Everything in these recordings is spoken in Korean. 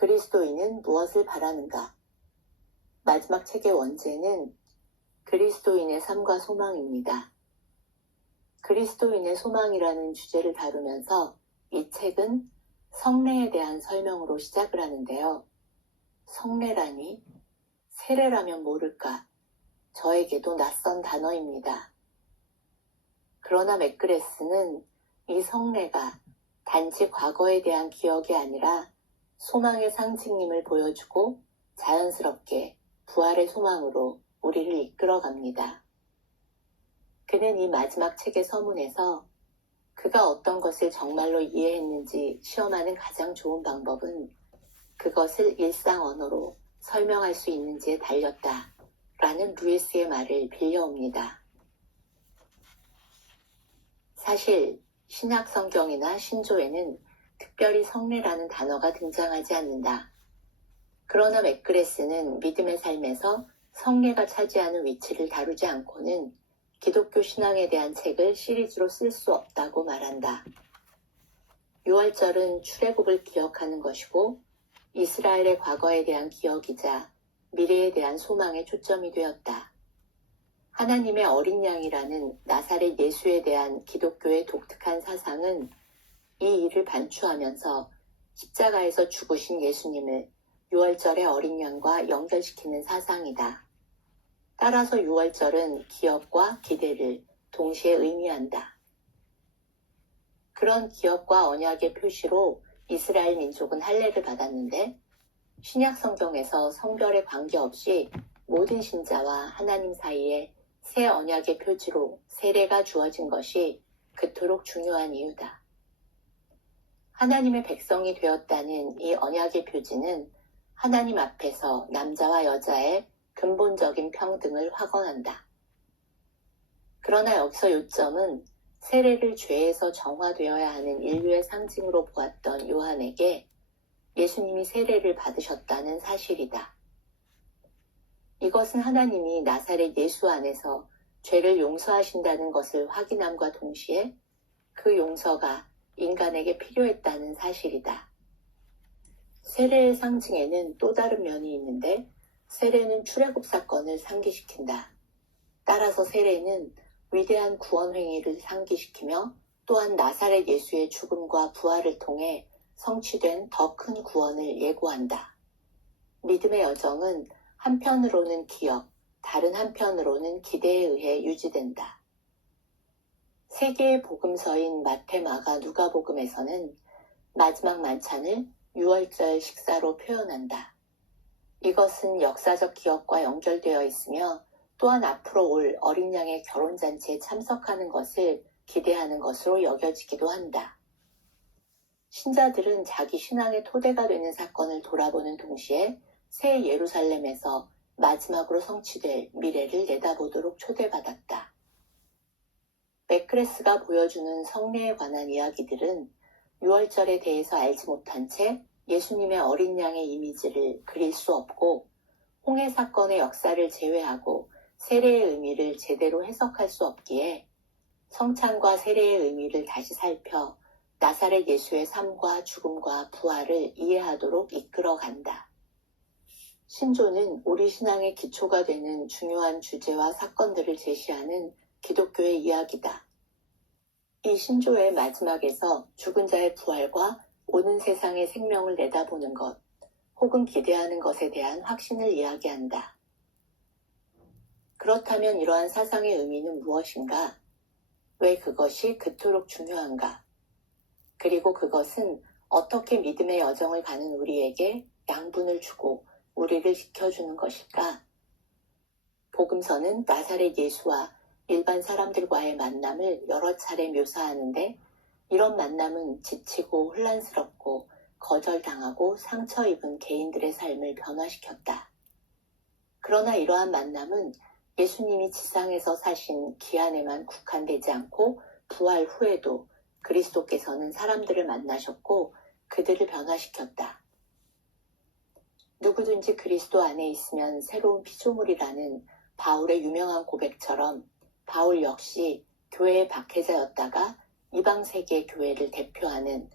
그리스도인은 무엇을 바라는가? 마지막 책의 원제는 그리스도인의 삶과 소망입니다. 그리스도인의 소망이라는 주제를 다루면서 이 책은 성례에 대한 설명으로 시작을 하는데요. 성례라니? 세례라면 모를까? 저에게도 낯선 단어입니다. 그러나 맥그레스는 이 성례가 단지 과거에 대한 기억이 아니라 소망의 상징임을 보여주고 자연스럽게 부활의 소망으로 우리를 이끌어갑니다. 그는 이 마지막 책의 서문에서 그가 어떤 것을 정말로 이해했는지 시험하는 가장 좋은 방법은 그것을 일상 언어로 설명할 수 있는지에 달렸다 라는 루이스의 말을 빌려옵니다. 사실 신약 성경이나 신조에는 특별히 성례라는 단어가 등장하지 않는다. 그러나 맥그레스는 믿음의 삶에서 성례가 차지하는 위치를 다루지 않고는 기독교 신앙에 대한 책을 시리즈로 쓸 수 없다고 말한다. 유월절은 출애굽을 기억하는 것이고 이스라엘의 과거에 대한 기억이자 미래에 대한 소망에 초점이 되었다. 하나님의 어린 양이라는 나사렛 예수에 대한 기독교의 독특한 사상은 이 일을 반추하면서 십자가에서 죽으신 예수님을 유월절의 어린 양과 연결시키는 사상이다. 따라서 유월절은 기억과 기대를 동시에 의미한다. 그런 기억과 언약의 표시로 이스라엘 민족은 할례를 받았는데 신약 성경에서 성별에 관계없이 모든 신자와 하나님 사이에 새 언약의 표지로 세례가 주어진 것이 그토록 중요한 이유다. 하나님의 백성이 되었다는 이 언약의 표지는 하나님 앞에서 남자와 여자의 근본적인 평등을 확언한다. 그러나 여기서 요점은 세례를 죄에서 정화되어야 하는 인류의 상징으로 보았던 요한에게 예수님이 세례를 받으셨다는 사실이다. 이것은 하나님이 나사렛 예수 안에서 죄를 용서하신다는 것을 확인함과 동시에 그 용서가 인간에게 필요했다는 사실이다. 세례의 상징에는 또 다른 면이 있는데 세례는 출애굽 사건을 상기시킨다. 따라서 세례는 위대한 구원 행위를 상기시키며 또한 나사렛 예수의 죽음과 부활을 통해 성취된 더 큰 구원을 예고한다. 믿음의 여정은 한편으로는 기억, 다른 한편으로는 기대에 의해 유지된다. 세 개의 복음서인 마태, 마가, 누가복음에서는 마지막 만찬을 유월절 식사로 표현한다. 이것은 역사적 기억과 연결되어 있으며 또한 앞으로 올 어린 양의 결혼잔치에 참석하는 것을 기대하는 것으로 여겨지기도 한다. 신자들은 자기 신앙의 토대가 되는 사건을 돌아보는 동시에 새 예루살렘에서 마지막으로 성취될 미래를 내다보도록 초대받았다. 맥그레스가 보여주는 성례에 관한 이야기들은 유월절에 대해서 알지 못한 채 예수님의 어린 양의 이미지를 그릴 수 없고 홍해 사건의 역사를 제외하고 세례의 의미를 제대로 해석할 수 없기에 성찬과 세례의 의미를 다시 살펴 나사렛 예수의 삶과 죽음과 부활을 이해하도록 이끌어간다. 신조는 우리 신앙의 기초가 되는 중요한 주제와 사건들을 제시하는 기독교의 이야기다. 이 신조의 마지막에서 죽은 자의 부활과 오는 세상의 생명을 내다보는 것, 혹은 기대하는 것에 대한 확신을 이야기한다. 그렇다면 이러한 사상의 의미는 무엇인가? 왜 그것이 그토록 중요한가? 그리고 그것은 어떻게 믿음의 여정을 가는 우리에게 양분을 주고 우리를 지켜주는 것일까? 복음서는 나사렛 예수와 일반 사람들과의 만남을 여러 차례 묘사하는데 이런 만남은 지치고 혼란스럽고 거절당하고 상처 입은 개인들의 삶을 변화시켰다. 그러나 이러한 만남은 예수님이 지상에서 사신 기한에만 국한되지 않고 부활 후에도 그리스도께서는 사람들을 만나셨고 그들을 변화시켰다. 누구든지 그리스도 안에 있으면 새로운 피조물이라는 바울의 유명한 고백처럼 바울 역시 교회의 박해자였다가 이방 세계 교회를 대표하는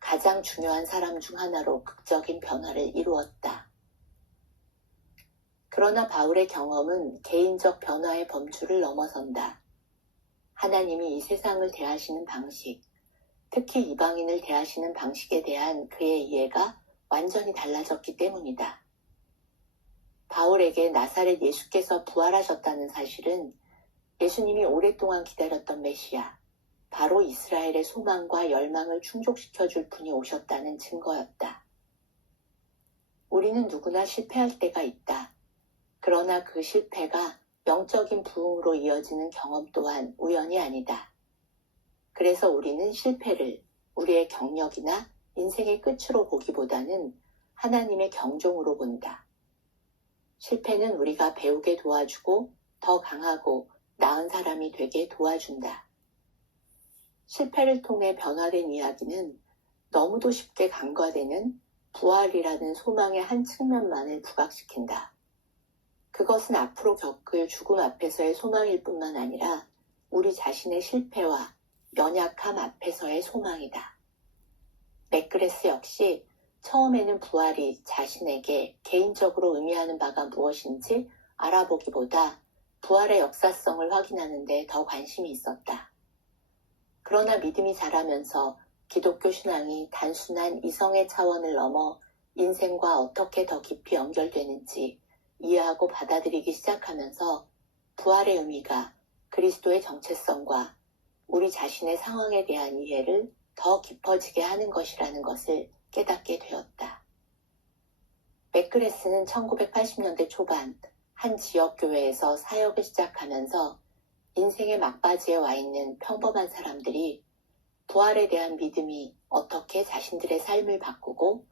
가장 중요한 사람 중 하나로 극적인 변화를 이루었다. 그러나 바울의 경험은 개인적 변화의 범주를 넘어선다. 하나님이 이 세상을 대하시는 방식, 특히 이방인을 대하시는 방식에 대한 그의 이해가 완전히 달라졌기 때문이다. 바울에게 나사렛 예수께서 부활하셨다는 사실은 예수님이 오랫동안 기다렸던 메시아, 바로 이스라엘의 소망과 열망을 충족시켜줄 분이 오셨다는 증거였다. 우리는 누구나 실패할 때가 있다. 그러나 그 실패가 영적인 부흥으로 이어지는 경험 또한 우연이 아니다. 그래서 우리는 실패를 우리의 경력이나 인생의 끝으로 보기보다는 하나님의 경종으로 본다. 실패는 우리가 배우게 도와주고 더 강하고 나은 사람이 되게 도와준다. 실패를 통해 변화된 이야기는 너무도 쉽게 간과되는 부활이라는 소망의 한 측면만을 부각시킨다. 그것은 앞으로 겪을 죽음 앞에서의 소망일 뿐만 아니라 우리 자신의 실패와 연약함 앞에서의 소망이다. 맥그레스 역시 처음에는 부활이 자신에게 개인적으로 의미하는 바가 무엇인지 알아보기보다 부활의 역사성을 확인하는 데 더 관심이 있었다. 그러나 믿음이 자라면서 기독교 신앙이 단순한 이성의 차원을 넘어 인생과 어떻게 더 깊이 연결되는지 이해하고 받아들이기 시작하면서 부활의 의미가 그리스도의 정체성과 우리 자신의 상황에 대한 이해를 더 깊어지게 하는 것이라는 것을 깨닫게 되었다. 맥그레스는 1980년대 초반 한 지역교회에서 사역을 시작하면서 인생의 막바지에 와 있는 평범한 사람들이 부활에 대한 믿음이 어떻게 자신들의 삶을 바꾸고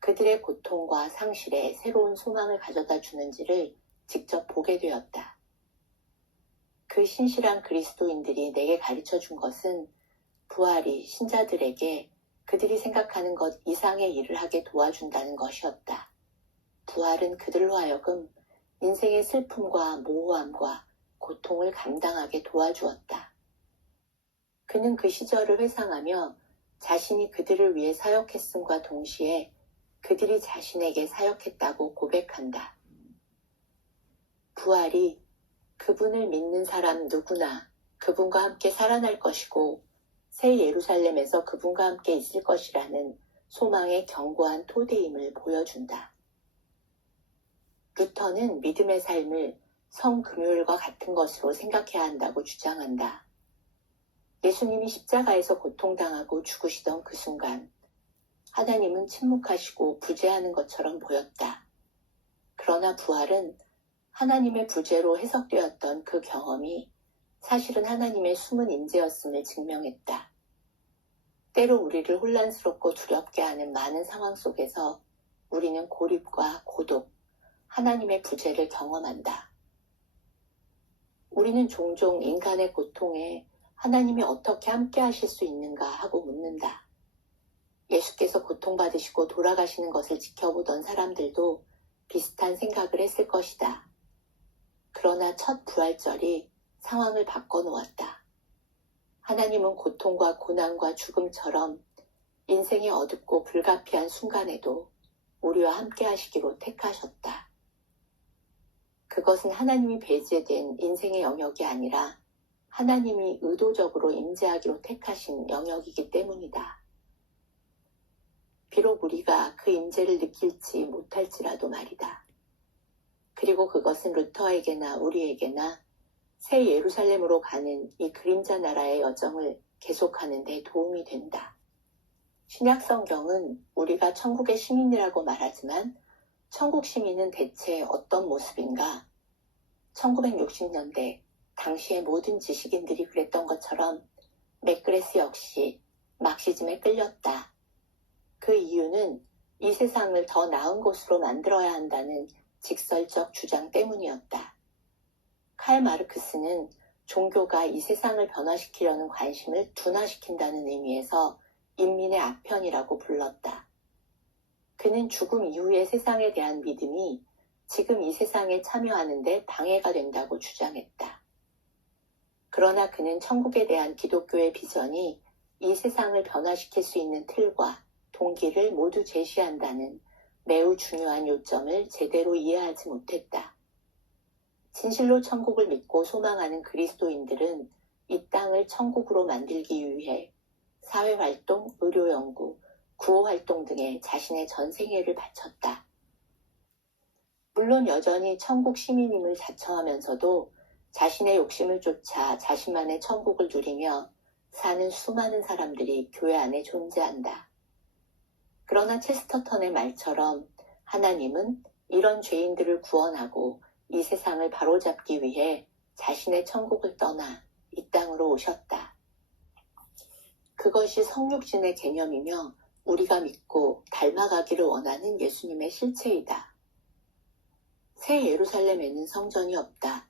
그들의 고통과 상실에 새로운 소망을 가져다 주는지를 직접 보게 되었다. 그 신실한 그리스도인들이 내게 가르쳐 준 것은 부활이 신자들에게 그들이 생각하는 것 이상의 일을 하게 도와준다는 것이었다. 부활은 그들로 하여금 인생의 슬픔과 모호함과 고통을 감당하게 도와주었다. 그는 그 시절을 회상하며 자신이 그들을 위해 사역했음과 동시에 그들이 자신에게 사역했다고 고백한다. 부활이 그분을 믿는 사람 누구나 그분과 함께 살아날 것이고 새 예루살렘에서 그분과 함께 있을 것이라는 소망의 견고한 토대임을 보여준다. 루터는 믿음의 삶을 성금요일과 같은 것으로 생각해야 한다고 주장한다. 예수님이 십자가에서 고통당하고 죽으시던 그 순간 하나님은 침묵하시고 부재하는 것처럼 보였다. 그러나 부활은 하나님의 부재로 해석되었던 그 경험이 사실은 하나님의 숨은 임재였음을 증명했다. 때로 우리를 혼란스럽고 두렵게 하는 많은 상황 속에서 우리는 고립과 고독, 하나님의 부재를 경험한다. 우리는 종종 인간의 고통에 하나님이 어떻게 함께 하실 수 있는가 하고 묻는다. 예수께서 고통받으시고 돌아가시는 것을 지켜보던 사람들도 비슷한 생각을 했을 것이다. 그러나 첫 부활절이 상황을 바꿔놓았다. 하나님은 고통과 고난과 죽음처럼 인생의 어둡고 불가피한 순간에도 우리와 함께 하시기로 택하셨다. 그것은 하나님이 배제된 인생의 영역이 아니라 하나님이 의도적으로 임재하기로 택하신 영역이기 때문이다. 비록 우리가 그 임재를 느낄지 못할지라도 말이다. 그리고 그것은 루터에게나 우리에게나 새 예루살렘으로 가는 이 그림자 나라의 여정을 계속하는 데 도움이 된다. 신약 성경은 우리가 천국의 시민이라고 말하지만 천국 시민은 대체 어떤 모습인가? 1960년대 당시의 모든 지식인들이 그랬던 것처럼 맥그레스 역시 막시즘에 끌렸다. 그 이유는 이 세상을 더 나은 곳으로 만들어야 한다는 직설적 주장 때문이었다. 칼 마르크스는 종교가 이 세상을 변화시키려는 관심을 둔화시킨다는 의미에서 인민의 아편이라고 불렀다. 그는 죽음 이후의 세상에 대한 믿음이 지금 이 세상에 참여하는 데 방해가 된다고 주장했다. 그러나 그는 천국에 대한 기독교의 비전이 이 세상을 변화시킬 수 있는 틀과 동기를 모두 제시한다는 매우 중요한 요점을 제대로 이해하지 못했다. 진실로 천국을 믿고 소망하는 그리스도인들은 이 땅을 천국으로 만들기 위해 사회활동, 의료연구, 구호활동 등에 자신의 전생애를 바쳤다. 물론 여전히 천국 시민임을 자처하면서도 자신의 욕심을 쫓아 자신만의 천국을 누리며 사는 수많은 사람들이 교회 안에 존재한다. 그러나 체스터턴의 말처럼 하나님은 이런 죄인들을 구원하고 이 세상을 바로잡기 위해 자신의 천국을 떠나 이 땅으로 오셨다. 그것이 성육신의 개념이며 우리가 믿고 닮아가기를 원하는 예수님의 실체이다. 새 예루살렘에는 성전이 없다.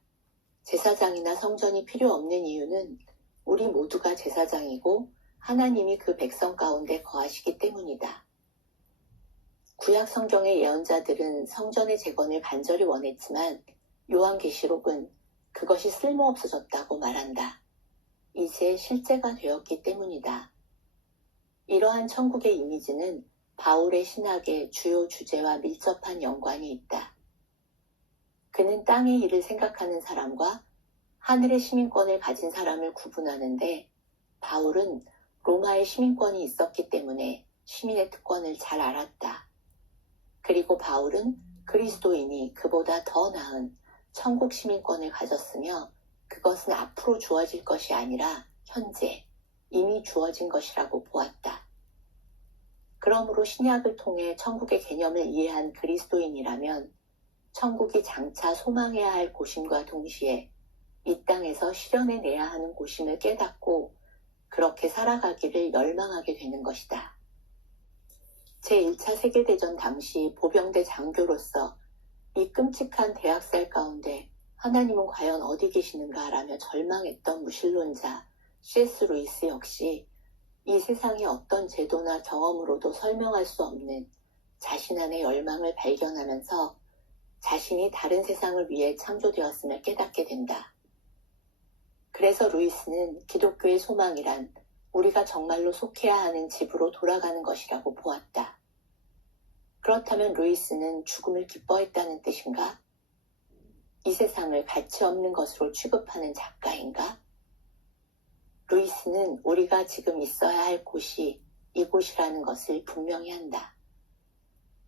제사장이나 성전이 필요 없는 이유는 우리 모두가 제사장이고 하나님이 그 백성 가운데 거하시기 때문이다. 구약 성경의 예언자들은 성전의 재건을 간절히 원했지만 요한계시록은 그것이 쓸모없어졌다고 말한다. 이제 실제가 되었기 때문이다. 이러한 천국의 이미지는 바울의 신학의 주요 주제와 밀접한 연관이 있다. 그는 땅의 일을 생각하는 사람과 하늘의 시민권을 가진 사람을 구분하는데 바울은 로마의 시민권이 있었기 때문에 시민의 특권을 잘 알았다. 그리고 바울은 그리스도인이 그보다 더 나은 천국 시민권을 가졌으며 그것은 앞으로 주어질 것이 아니라 현재 이미 주어진 것이라고 보았다. 그러므로 신약을 통해 천국의 개념을 이해한 그리스도인이라면 천국이 장차 소망해야 할 곳임과 동시에 이 땅에서 실현해내야 하는 곳임을 깨닫고 그렇게 살아가기를 열망하게 되는 것이다. 제1차 세계대전 당시 보병대 장교로서 이 끔찍한 대학살 가운데 하나님은 과연 어디 계시는가 라며 절망했던 무신론자 C.S. 루이스 역시 이 세상의 어떤 제도나 경험으로도 설명할 수 없는 자신 안의 열망을 발견하면서 자신이 다른 세상을 위해 창조되었음을 깨닫게 된다. 그래서 루이스는 기독교의 소망이란 우리가 정말로 속해야 하는 집으로 돌아가는 것이라고 보았다. 그렇다면 루이스는 죽음을 기뻐했다는 뜻인가? 이 세상을 가치 없는 것으로 취급하는 작가인가? 루이스는 우리가 지금 있어야 할 곳이 이곳이라는 것을 분명히 한다.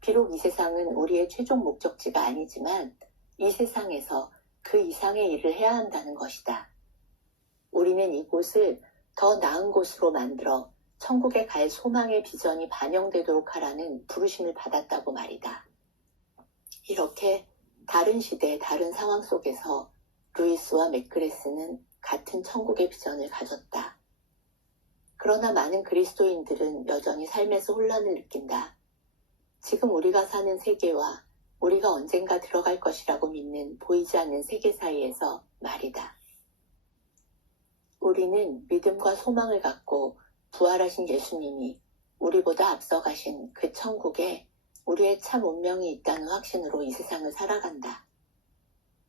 비록 이 세상은 우리의 최종 목적지가 아니지만 이 세상에서 그 이상의 일을 해야 한다는 것이다. 우리는 이곳을 더 나은 곳으로 만들어 천국에 갈 소망의 비전이 반영되도록 하라는 부르심을 받았다고 말이다. 이렇게 다른 시대, 다른 상황 속에서 루이스와 맥그레스는 같은 천국의 비전을 가졌다. 그러나 많은 그리스도인들은 여전히 삶에서 혼란을 느낀다. 지금 우리가 사는 세계와 우리가 언젠가 들어갈 것이라고 믿는 보이지 않는 세계 사이에서 말이다. 우리는 믿음과 소망을 갖고 부활하신 예수님이 우리보다 앞서가신 그 천국에 우리의 참 운명이 있다는 확신으로 이 세상을 살아간다.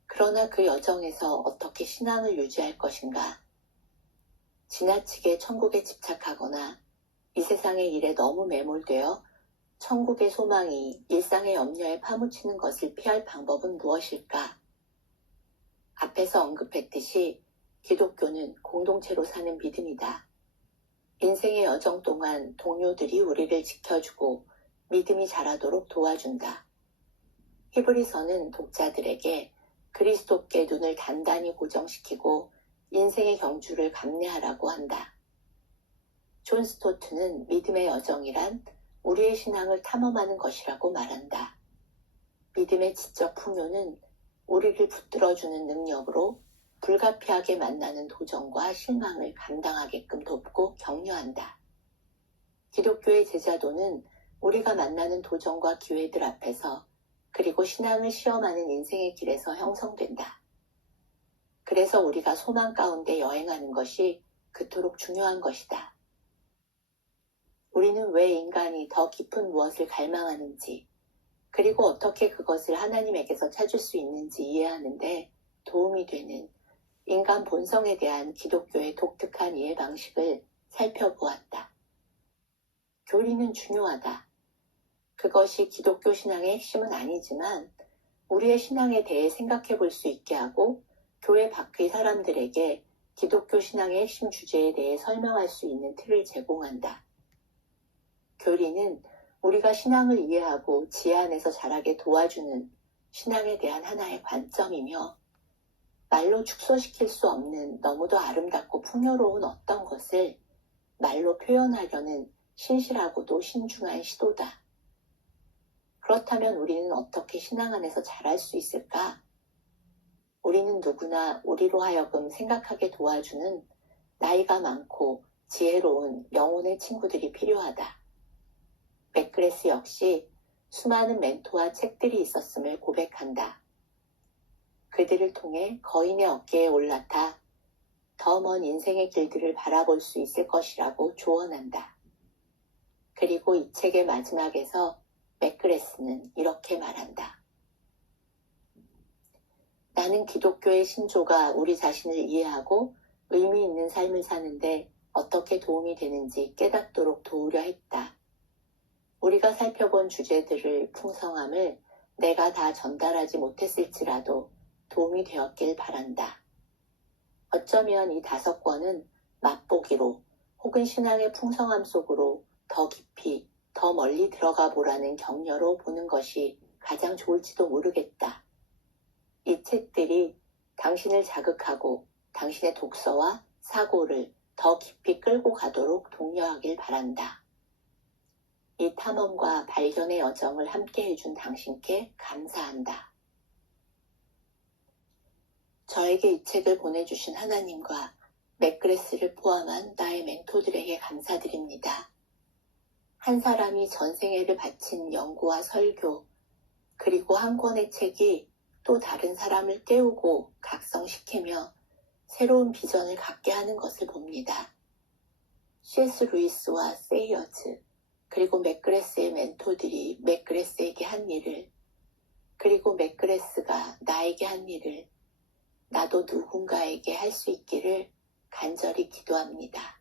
그러나 그 여정에서 어떻게 신앙을 유지할 것인가? 지나치게 천국에 집착하거나 이 세상의 일에 너무 매몰되어 천국의 소망이 일상의 염려에 파묻히는 것을 피할 방법은 무엇일까? 앞에서 언급했듯이 기독교는 공동체로 사는 믿음이다. 인생의 여정 동안 동료들이 우리를 지켜주고 믿음이 자라도록 도와준다. 히브리서는 독자들에게 그리스도께 눈을 단단히 고정시키고 인생의 경주를 감내하라고 한다. 존 스토트는 믿음의 여정이란 우리의 신앙을 탐험하는 것이라고 말한다. 믿음의 지적 풍요는 우리를 붙들어주는 능력으로 불가피하게 만나는 도전과 실망을 감당하게끔 돕고 격려한다. 기독교의 제자도는 우리가 만나는 도전과 기회들 앞에서 그리고 신앙을 시험하는 인생의 길에서 형성된다. 그래서 우리가 소망 가운데 여행하는 것이 그토록 중요한 것이다. 우리는 왜 인간이 더 깊은 무엇을 갈망하는지, 그리고 어떻게 그것을 하나님에게서 찾을 수 있는지 이해하는데 도움이 되는 인간 본성에 대한 기독교의 독특한 이해 방식을 살펴보았다. 교리는 중요하다. 그것이 기독교 신앙의 핵심은 아니지만 우리의 신앙에 대해 생각해 볼 수 있게 하고 교회 밖의 사람들에게 기독교 신앙의 핵심 주제에 대해 설명할 수 있는 틀을 제공한다. 교리는 우리가 신앙을 이해하고 지혜 안에서 자라게 도와주는 신앙에 대한 하나의 관점이며 말로 축소시킬 수 없는 너무도 아름답고 풍요로운 어떤 것을 말로 표현하려는 신실하고도 신중한 시도다. 그렇다면 우리는 어떻게 신앙 안에서 자랄 수 있을까? 우리는 누구나 우리로 하여금 생각하게 도와주는 나이가 많고 지혜로운 영혼의 친구들이 필요하다. 맥그레스 역시 수많은 멘토와 책들이 있었음을 고백한다. 그들을 통해 거인의 어깨에 올라타 더 먼 인생의 길들을 바라볼 수 있을 것이라고 조언한다. 그리고 이 책의 마지막에서 맥그레스는 이렇게 말한다. 나는 기독교의 신조가 우리 자신을 이해하고 의미 있는 삶을 사는데 어떻게 도움이 되는지 깨닫도록 도우려 했다. 우리가 살펴본 주제들을 풍성함을 내가 다 전달하지 못했을지라도 도움이 되었길 바란다. 어쩌면 이 5권은 맛보기로 혹은 신앙의 풍성함 속으로 더 깊이, 더 멀리 들어가 보라는 격려로 보는 것이 가장 좋을지도 모르겠다. 이 책들이 당신을 자극하고 당신의 독서와 사고를 더 깊이 끌고 가도록 독려하길 바란다. 이 탐험과 발견의 여정을 함께 해준 당신께 감사한다. 저에게 이 책을 보내주신 하나님과 맥그레스를 포함한 나의 멘토들에게 감사드립니다. 한 사람이 전생애를 바친 연구와 설교, 그리고 한 권의 책이 또 다른 사람을 깨우고 각성시키며 새로운 비전을 갖게 하는 것을 봅니다. C.S. 루이스와 세이어즈, 그리고 맥그레스의 멘토들이 맥그레스에게 한 일을, 그리고 맥그레스가 나에게 한 일을 나도 누군가에게 할 수 있기를 간절히 기도합니다.